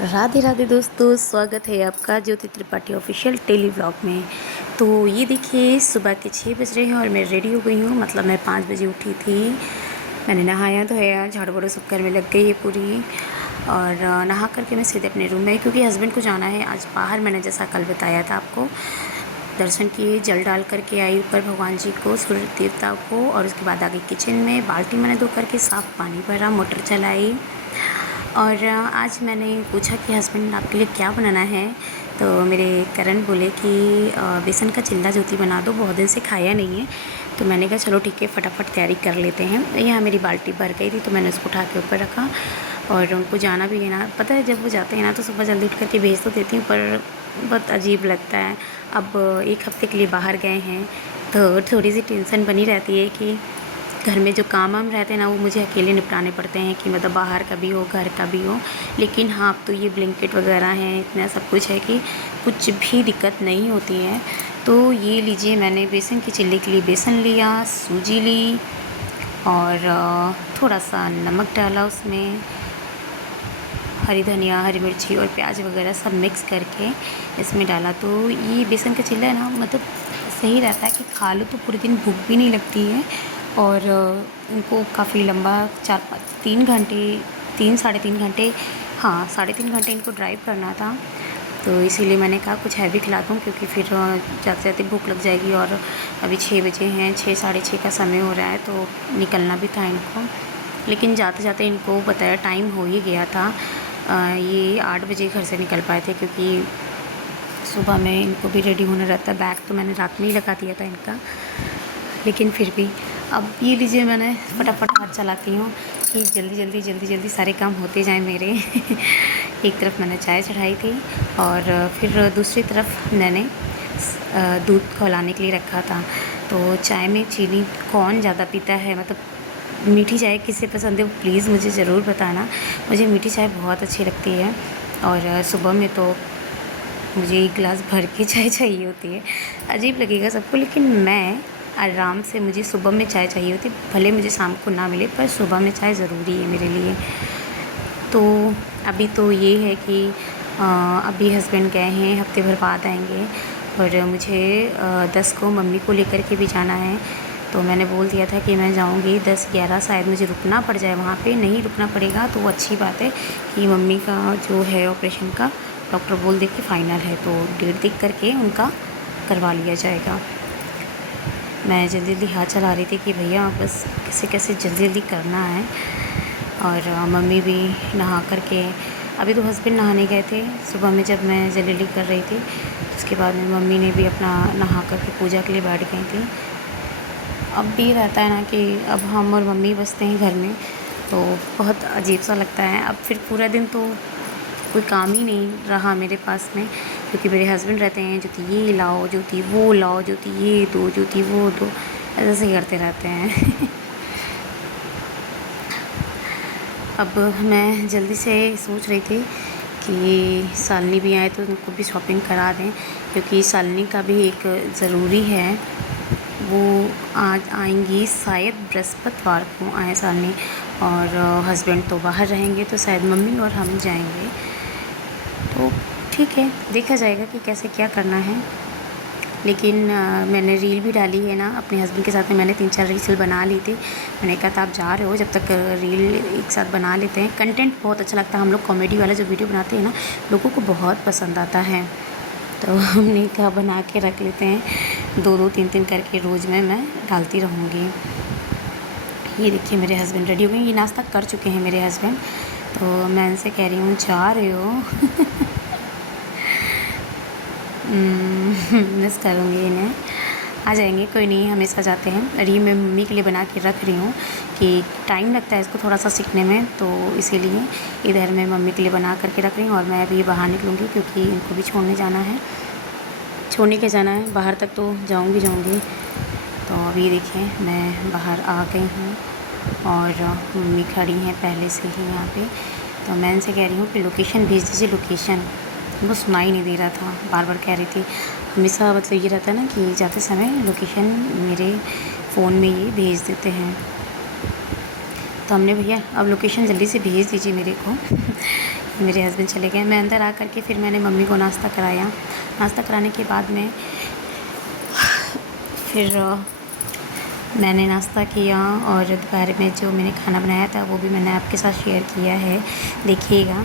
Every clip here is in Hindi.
राधे राधे दोस्तों, स्वागत है आपका ज्योति त्रिपाठी ऑफिशियल टेली व्लॉग में। तो ये देखिए, सुबह के 6 बज रहे हैं और मैं रेडी हो गई हूँ। मतलब मैं 5 बजे उठी थी। मैंने नहाया धोया, झाड़ू वाड़ू सब घर में लग गई है पूरी। और नहा करके मैं सीधे अपने रूम में, क्योंकि हस्बैंड को जाना है आज बाहर। मैंने जैसा कल बताया था आपको, दर्शन किए, जल डाल करके आई ऊपर भगवान जी को, सूर्य देवता को। और उसके बाद आगे किचन में बाल्टी मैंने धो करके साफ़ पानी भरा, मोटर चलाई। और आज मैंने पूछा कि हस्बैंड आपके लिए क्या बनाना है, तो मेरे करण बोले कि बेसन का चिल्ला ज्योति बना दो, बहुत दिन से खाया नहीं है। तो मैंने कहा चलो ठीक है, फटाफट तैयारी कर लेते हैं। यहाँ मेरी बाल्टी भर गई थी तो मैंने उसको उठा के ऊपर रखा। और उनको जाना भी है ना, पता है जब वो जाते हैं ना तो सुबह जल्दी उठ करके भेज तो देती हूँ, पर बहुत अजीब लगता है। अब 1 हफ़्ते के लिए बाहर गए हैं तो थोड़ी सी टेंशन बनी रहती है कि घर में जो काम वाम रहते हैं ना, वो मुझे अकेले निपटाने पड़ते हैं, कि मतलब बाहर का भी हो घर का भी हो। लेकिन हाँ, अब तो ये ब्लैंकेट वगैरह हैं, इतना सब कुछ है कि कुछ भी दिक्कत नहीं होती है। तो ये लीजिए, मैंने बेसन की चिल्ली के लिए बेसन लिया, सूजी ली और थोड़ा सा नमक डाला उसमें, हरी धनिया, हरी मिर्ची और प्याज वगैरह सब मिक्स करके इसमें डाला। तो ये बेसन का चिल्ला है ना, मतलब सही रहता है कि खा लो तो पूरे दिन भूख भी नहीं लगती है। और इनको काफ़ी लंबा 3 घंटे, 3 साढ़े 3 घंटे, हाँ 3.5 घंटे इनको ड्राइव करना था। तो इसीलिए मैंने कहा कुछ हैवी खिला दूँ, क्योंकि फिर जाते जाते भूख लग जाएगी। और अभी 6 बजे हैं, 6 साढ़े 6 का समय हो रहा है, तो निकलना भी था इनको। लेकिन जाते जाते इनको बताया टाइम हो ही गया था। ये 8 बजे घर से निकल पाए थे, क्योंकि सुबह में इनको भी रेडी होना रहता है। बैग तो मैंने रात में ही लगा दिया था इनका, लेकिन फिर भी अब ये लीजिए, मैंने फटाफट हाथ चलाती हूँ कि जल्दी सारे काम होते जाएं मेरे। एक तरफ मैंने चाय चढ़ाई थी और फिर दूसरी तरफ मैंने दूध खौलाने के लिए रखा था। तो चाय में चीनी कौन ज़्यादा पीता है, मतलब मीठी चाय किसे पसंद है वो प्लीज़ मुझे ज़रूर बताना। मुझे मीठी चाय बहुत अच्छी लगती है। और सुबह में तो मुझे 1 गिलास भर के चाय चाहिए होती है। अजीब लगेगा सबको, लेकिन मैं आराम से, मुझे सुबह में चाय चाहिए होती है, भले मुझे शाम को ना मिले, पर सुबह में चाय ज़रूरी है मेरे लिए। तो अभी तो ये है कि अभी हस्बैंड गए हैं, हफ्ते भर बाद आएंगे। और मुझे 10 को मम्मी को लेकर के भी जाना है। तो मैंने बोल दिया था कि मैं जाऊंगी 10-11, शायद मुझे रुकना पड़ जाए वहाँ पे। नहीं रुकना पड़ेगा तो वो अच्छी बात है कि मम्मी का जो है ऑपरेशन का, डॉक्टर बोल दे कि फ़ाइनल है, तो डेट देख करके उनका करवा लिया जाएगा। मैं जल्दी हाथ चला रही थी कि भैया बस कैसे कैसे जल्दी करना है। और मम्मी भी नहा करके, अभी तो हस्बैंड नहाने गए थे सुबह में जब मैं जल्दी कर रही थी। उसके बाद में मम्मी ने भी अपना नहा करके पूजा के लिए बैठ गई थी। अब भी रहता है ना कि अब हम और मम्मी बसते हैं घर में, तो बहुत अजीब सा लगता है। अब फिर पूरा दिन तो कोई काम ही नहीं रहा मेरे पास में, क्योंकि मेरे हस्बैंड रहते हैं, ज्योति ये लाओ, ज्योति वो लाओ, ज्योति ये दो, ज्योति वो दो, ऐसे ही करते रहते हैं। अब मैं जल्दी से सोच रही थी कि शालिनी भी आए तो उनको भी शॉपिंग करा दें, क्योंकि शालिनी का भी एक ज़रूरी है। वो आज आएंगी, शायद बृहस्पतिवार को आए शालिनी। और हस्बैंड तो बाहर रहेंगे, तो शायद मम्मी और हम जाएंगे। तो ठीक है, देखा जाएगा कि कैसे क्या करना है। लेकिन मैंने रील भी डाली है ना अपने हस्बैंड के साथ में। मैंने 3-4 रील बना ली थी। मैंने कहा था आप जा रहे हो, जब तक रील एक साथ बना लेते हैं। कंटेंट बहुत अच्छा लगता है, हम लोग कॉमेडी वाला जो वीडियो बनाते हैं ना, लोगों को बहुत पसंद आता है। तो हमने कहा बना के रख लेते हैं, 2-2, 3-3 करके रोज़ में मैं डालती रहूँगी। ये देखिए, मेरे हस्बैंड रेडी हो गए, ये नाश्ता कर चुके हैं मेरे हस्बैंड। तो मैं उनसे कह रही हूँ जा रहे हो? मिस करूँगी इन्हें। आ जाएंगे, कोई नहीं, हमेशा जाते हैं। और ये मैं मम्मी के लिए बना के रख रही हूँ कि टाइम लगता है इसको थोड़ा सा सीखने में, तो इसीलिए इधर मैं मम्मी के लिए बना करके रख रही हूँ। और मैं अभी बाहर निकलूँगी, क्योंकि इनको भी छोड़ने जाना है, छोड़ने के जाना है बाहर तक, तो जाऊँगी। तो अभी देखिए, मैं बाहर आ गई हूँ और मम्मी खड़ी हैं पहले से ही यहाँ पे। तो मैं इनसे कह रही हूँ कि लोकेशन भेज दीजिए, लोकेशन। वो सुनाई नहीं दे रहा था, बार बार कह रही थी। हमेशा मतलब ये रहता है ना कि जाते समय लोकेशन मेरे फ़ोन में ये भेज देते हैं। तो हमने भैया अब लोकेशन जल्दी से भेज दीजिए मेरे को। मेरे हस्बैंड चले गए। मैं अंदर आ कर के फिर मैंने मम्मी को नाश्ता कराया। नाश्ता कराने के बाद में फिर मैंने नाश्ता किया और दोपहर में जो मैंने खाना बनाया था वो भी मैंने आपके साथ शेयर किया है, देखिएगा।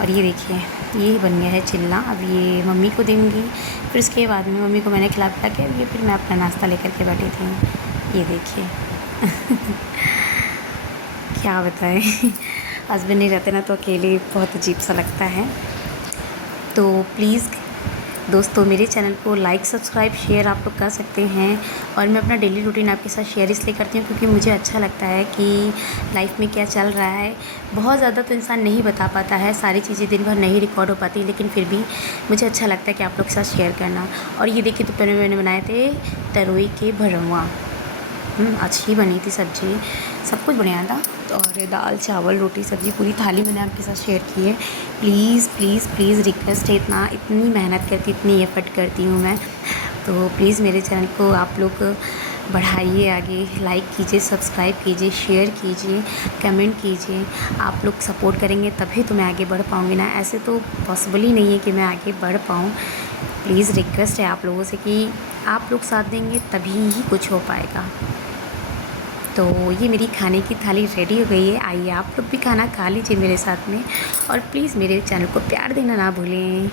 और ये देखिए, ये बन गया है चिल्ला। अब ये मम्मी को दूँगी, फिर उसके बाद में मम्मी को मैंने खिला पिला के अब ये फिर मैं अपना नाश्ता लेकर के बैठी थी। ये देखिए क्या बताएं हस्बैंड नहीं रहते ना तो अकेले बहुत अजीब सा लगता है। तो प्लीज़ दोस्तों, मेरे चैनल को लाइक सब्सक्राइब शेयर आप लोग कर सकते हैं। और मैं अपना डेली रूटीन आपके साथ शेयर इसलिए करती हूँ क्योंकि मुझे अच्छा लगता है कि लाइफ में क्या चल रहा है। बहुत ज़्यादा तो इंसान नहीं बता पाता है, सारी चीज़ें दिन भर नहीं रिकॉर्ड हो पाती, लेकिन फिर भी मुझे अच्छा लगता है कि आप लोग के साथ शेयर करना। और ये देखिए, दोपहर में मैंने बनाए थे तरोई के भरवा। अच्छी बनी थी सब्ज़ी, सब कुछ बढ़िया था। और दाल चावल रोटी सब्ज़ी पूरी थाली मैंने आपके साथ शेयर की है। प्लीज़ प्लीज़ प्लीज़ रिक्वेस्ट है, इतनी मेहनत करती, इतनी एफ़र्ट करती हूँ मैं, तो प्लीज़ मेरे चैनल को आप लोग बढ़ाइए आगे। लाइक कीजिए, सब्सक्राइब कीजिए, शेयर कीजिए, कमेंट कीजिए। आप लोग सपोर्ट करेंगे तभी तो मैं आगे बढ़ पाऊँगी ना, ऐसे तो पॉसिबल ही नहीं है कि मैं आगे बढ़ पाऊँ। प्लीज़ रिक्वेस्ट है आप लोगों से कि आप लोग साथ देंगे तभी ही कुछ हो पाएगा। तो ये मेरी खाने की थाली रेडी हो गई है। आइए आप लोग भी खाना खा लीजिए मेरे साथ में, और प्लीज़ मेरे चैनल को प्यार देना ना भूलें।